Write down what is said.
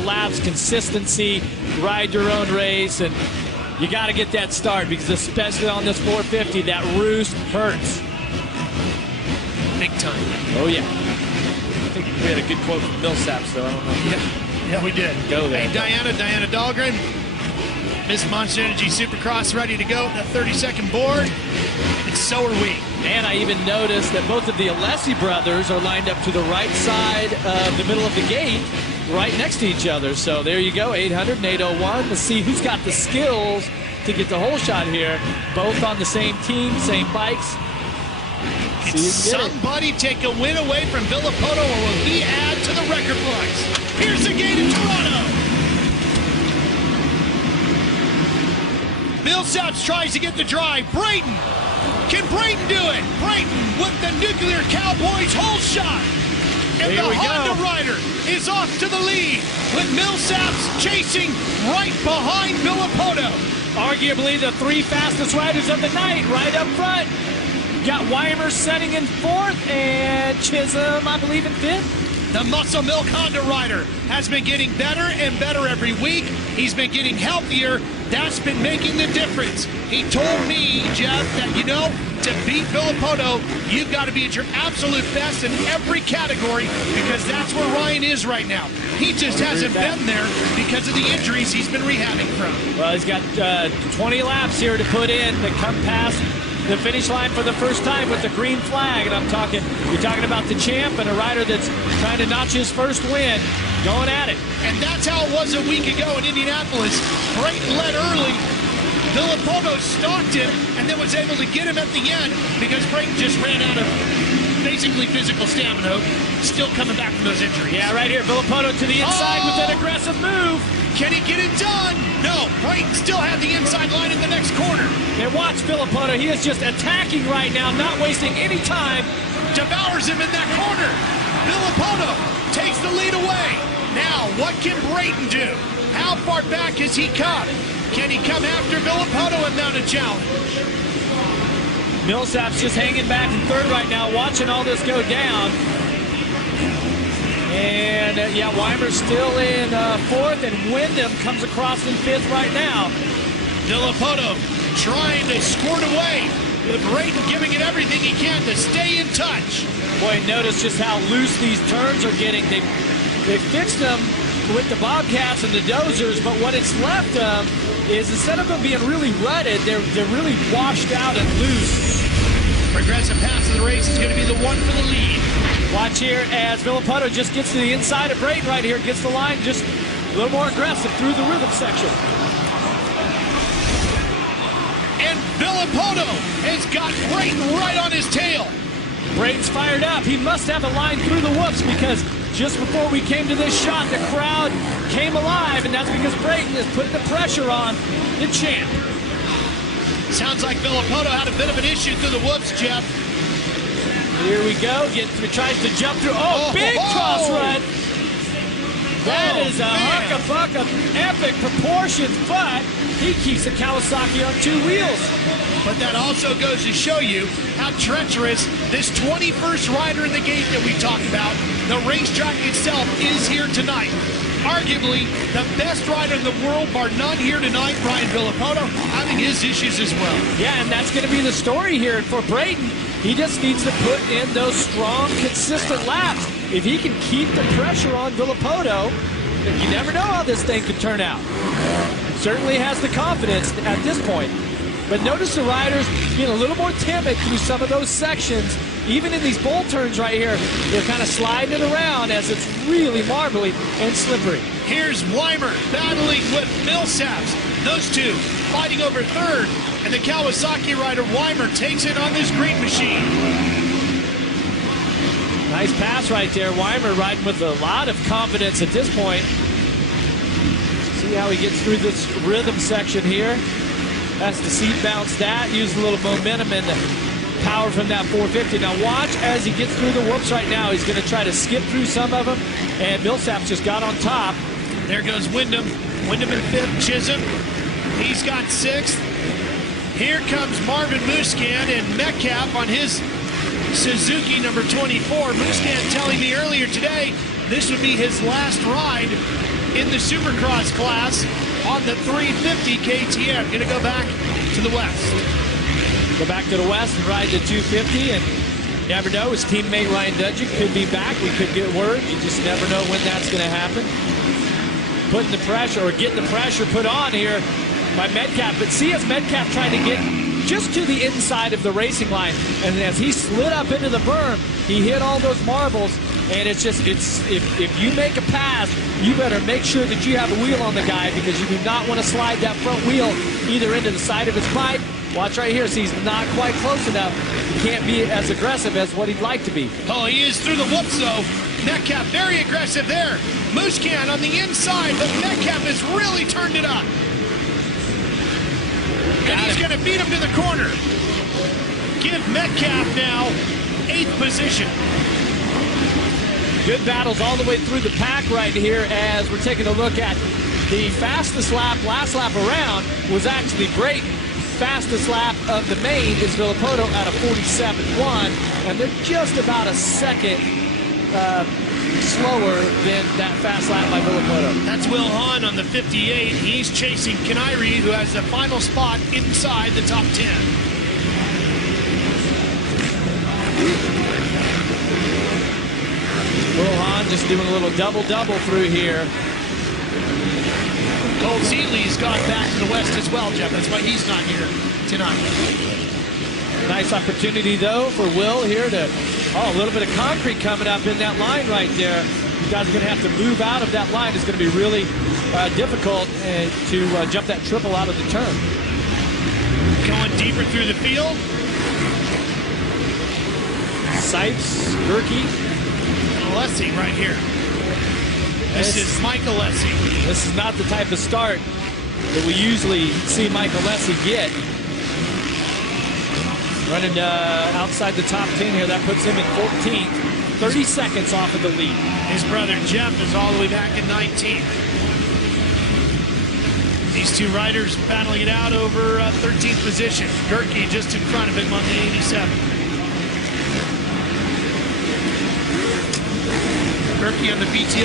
Laps, consistency, ride your own race, and you got to get that start because especially on this 450, that roost hurts. Big time. Oh, yeah. I think we had a good quote from Millsaps, though. I don't know. Yeah, we did. Go there. Hey, Diana Dahlgren, Miss Monster Energy Supercross ready to go. The 30-second board, and so are we. And I even noticed that both of the Alessi brothers are lined up to the right side of the middle of the gate, right next to each other. So there you go, 800 and 801. Let's see who's got the skills to get the whole shot here. Both on the same team, same bikes. Can somebody take a win away from Villapoto, or will he add to the record books? Here's the gate in Toronto. Millsaps tries to get the drive. Brayton. Can Brayton do it? Brayton with the Nuclear Cowboys hole shot. And the Honda rider is off to the lead with Millsaps chasing right behind Villapoto. Arguably the three fastest riders of the night right up front. Got Weimer setting in fourth and Chisholm, I believe, in fifth. The Muscle Milk Honda rider has been getting better and better every week. He's been getting healthier. That's been making the difference. He told me, Jeff, that, you know, to beat Villapoto, you've got to be at your absolute best in every category because that's where Ryan is right now. He just hasn't been there because of the injuries he's been rehabbing from. Well, he's got 20 laps here to put in to come past the finish line for the first time with the green flag. And you're talking about the champ and a rider that's trying to notch his first win, going at it. And that's how it was a week ago in Indianapolis. Brayton led early. Villapoto stalked him and then was able to get him at the end because Brayton just ran out of basically physical stamina, still coming back from those injuries. Yeah, right here, Villapoto to the inside with an aggressive move. Can he get it done? No, Brayton still had the inside line in the next corner. And watch Villapoto, he is just attacking right now, not wasting any time. Devours him in that corner. Villapoto takes the lead away. Now, what can Brayton do? How far back has he come? Can he come after Villapoto and mount a challenge? Millsaps just hanging back in third right now, watching all this go down. And yeah, Weimer's still in fourth, and Wyndham comes across in fifth right now. Villapoto trying to squirt away, with Brayton giving it everything he can to stay in touch. Boy, notice just how loose these turns are getting. They fixed them with the Bobcats and the Dozers, but what it's left of is instead of them being really rutted, they're really washed out and loose. Progressive pass of the race is going to be the one for the lead. Watch here as Villapoto just gets to the inside of Brayton right here, gets the line just a little more aggressive through the rhythm section. And Villapoto has got Brayton right on his tail. Brayton's fired up. He must have a line through the whoops because just before we came to this shot, the crowd came alive, and that's because Brayton is putting the pressure on the champ. Sounds like Villapoto had a bit of an issue through the whoops, Jeff. Here we go. Tries to jump through. Big cross run. That is a huck of epic proportions, but he keeps the Kawasaki on two wheels. But that also goes to show you how treacherous this 21st rider in the game that we talked about, the racetrack itself, is here tonight. Arguably the best rider in the world, bar none, here tonight, Ryan Villapoto, having his issues as well. Yeah, and that's going to be the story here for Brayton. He just needs to put in those strong, consistent laps. If he can keep the pressure on Villapoto, you never know how this thing could turn out. Certainly has the confidence at this point. But notice the riders being a little more timid through some of those sections. Even in these bowl turns right here, they're kind of sliding it around as it's really marbly and slippery. Here's Weimer battling with Millsaps. Those two fighting over third, and the Kawasaki rider Weimer takes it on this green machine. Nice pass right there. Weimer riding with a lot of confidence at this point. See how he gets through this rhythm section here. Has the seat bounce that, use a little momentum and the power from that 450. Now watch as he gets through the whoops right now. He's going to try to skip through some of them, and Millsaps just got on top. There goes Wyndham. Wyndham in fifth, Chisholm. He's got sixth. Here comes Marvin Musquin and Metcalf on his Suzuki number 24. Musquin telling me earlier today this would be his last ride in the Supercross class on the 350 KTM. Going to go back to the West. Go back to the West and ride the 250, and never know, his teammate Ryan Dudgeon could be back. We could get word. You just never know when that's going to happen. Putting the pressure, or getting the pressure put on here by Metcalf. But see, as Metcalf trying to get just to the inside of the racing line, and as he slid up into the berm, he hit all those marbles. And it's just, if you make a pass, you better make sure that you have a wheel on the guy, because you do not want to slide that front wheel either into the side of his bike. Watch right here. See, he's not quite close enough. He can't be as aggressive as what he'd like to be. Oh, he is through the whoops, though. Metcalf very aggressive there. Muscan on the inside, but Metcalf has really turned it up. And he's going to beat him to the corner. Give Metcalf now 8th position. Good battles all the way through the pack right here, as we're taking a look at the fastest lap, last lap around, was actually Brayton. Fastest lap of the main is Villapoto at a 47.1, and they're just about a second slower than that fast lap by Villapoto. That's Will Hahn on the 58. He's chasing Kanairi, who has the final spot inside the top 10. Will Hahn just doing a little double-double through here. Cole Seeley's gone back to the West as well, Jeff. That's why he's not here tonight. Nice opportunity, though, for Will here to, a little bit of concrete coming up in that line right there. You guys are going to have to move out of that line. It's going to be really difficult to jump that triple out of the turn. Going deeper through the field. Sipes, Gerke. Alessi right here. This is Michael Alessi. This is not the type of start that we usually see Michael Alessi get. Running outside the top 10 here. That puts him in 14th. 30 seconds off of the lead. His brother Jeff is all the way back in 19th. These two riders battling it out over 13th position. Gerke just in front of him on the 87. Gerke on the BTO.